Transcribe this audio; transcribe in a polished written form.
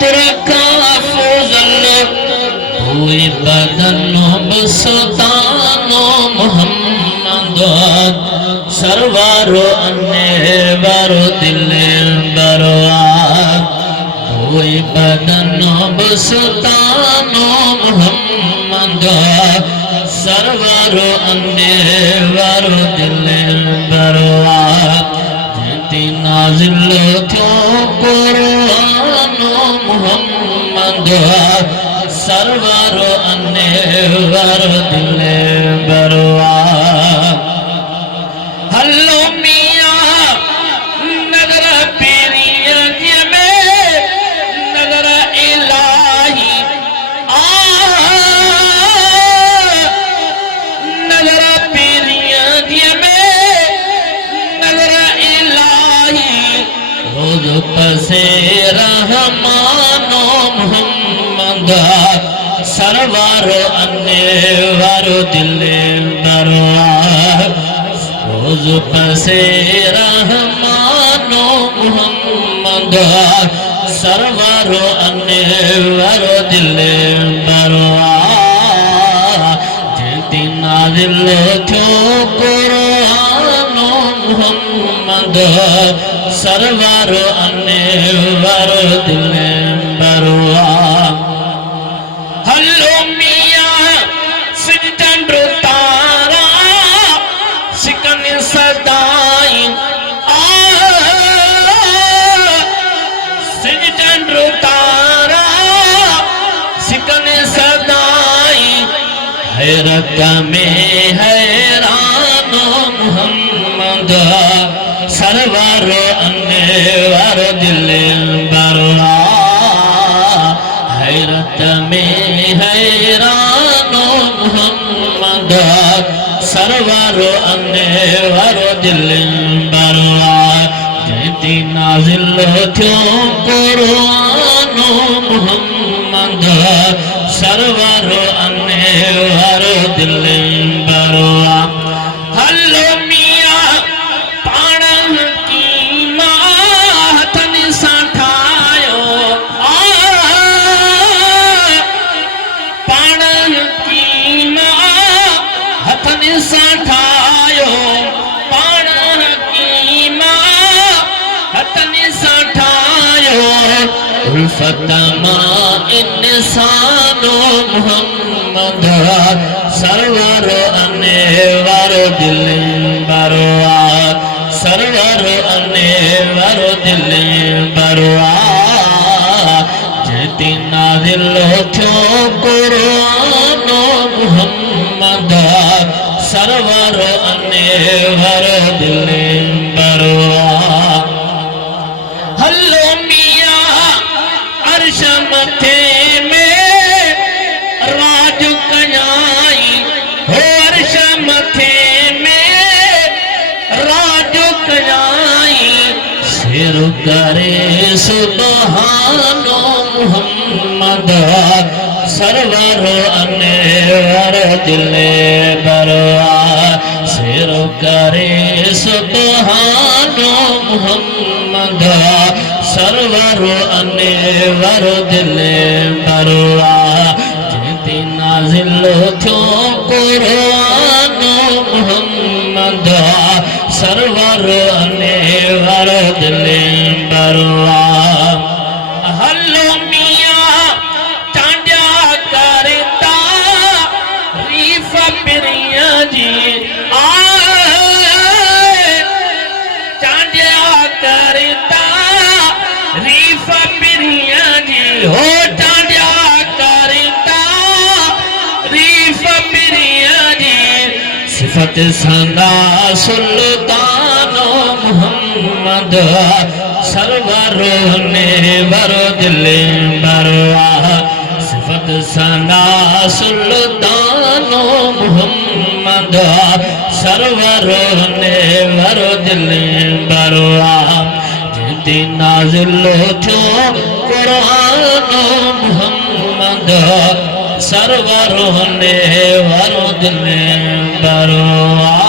तुरका फुजल हुई बदनो बसतानो मोहम्मद सरवारो अन्नेवारो दिले बरवा हुई बदनो बसतानो मोहम्मद सरवारो अन्नेवारो दिले बरवा नाजिल क्यों कुरान मुहम्मद सरवर अन्नेवर दिले बरवा हल्लो मियाँ नजर पीरिया में नजर इलाही नजर पीरिया में नजर रोज पसे रहमानो मोहम्मद सरवर अन्नेवर दिले बरवा रोज पसे रहमानो मोहम्मद सरवर अन्नेवर दिले बरवा जेती नाजिल क्यों कुरानो मोहम्मद सरवर अन्नेवर दिले बरवा हल्लो मियाँ सिजदंडो तारा सिकन सदाई सिजदंडो तारा सिकन सदाई हैरत में हैरान मोहम्मद सरवर अन्नेवर दिले बरवा हैरत में हैरान मोहम्मद सरवर अन्नेवर दिले बरवा जेती नाजिल क्यों कुरान मोहम्मद सरवर अन्नेवर दिले बरवा हल्लो साठायो पाण की मां हथनि साठायो उल्फत मां इंसानो मोहम्मद सरवर अन्नेवर दिले बरवा सरवर अन्नेवर दिले बरवा जेती नाजिल क्यों कुरान मोहम्मद सरवर अन्नेवर दिले बरवा हल्लो मियाँ अर्श मथे में राज कयाई हो अर्श मथे में राज कयाई सिर करे सुबहानो मोहम्मद सरवर अन्नेवर दिले बरवा सिर करे सुबहानो मोहम्मद सरवर अन्नेवर दिले बरवा जेती नाजिल क्यों कुरान मोहम्मद सरवर अन्नेवर दिले बरवा हल्लो जी चांदिया करता रीफ पिरिया जी हो चांदिया करता रीफ पिरिया जी सिफत सदा सुल्तानो मोहम्मद सरवर अन्नेवर दिले बरवा सिफत सदा सुल्तानो मोहम्मद सरवर अन्नेवर दिले बरवा जेती नाजिल क्यों कुरान मोहम्मद सरवर अन्नेवर दिले बरवा।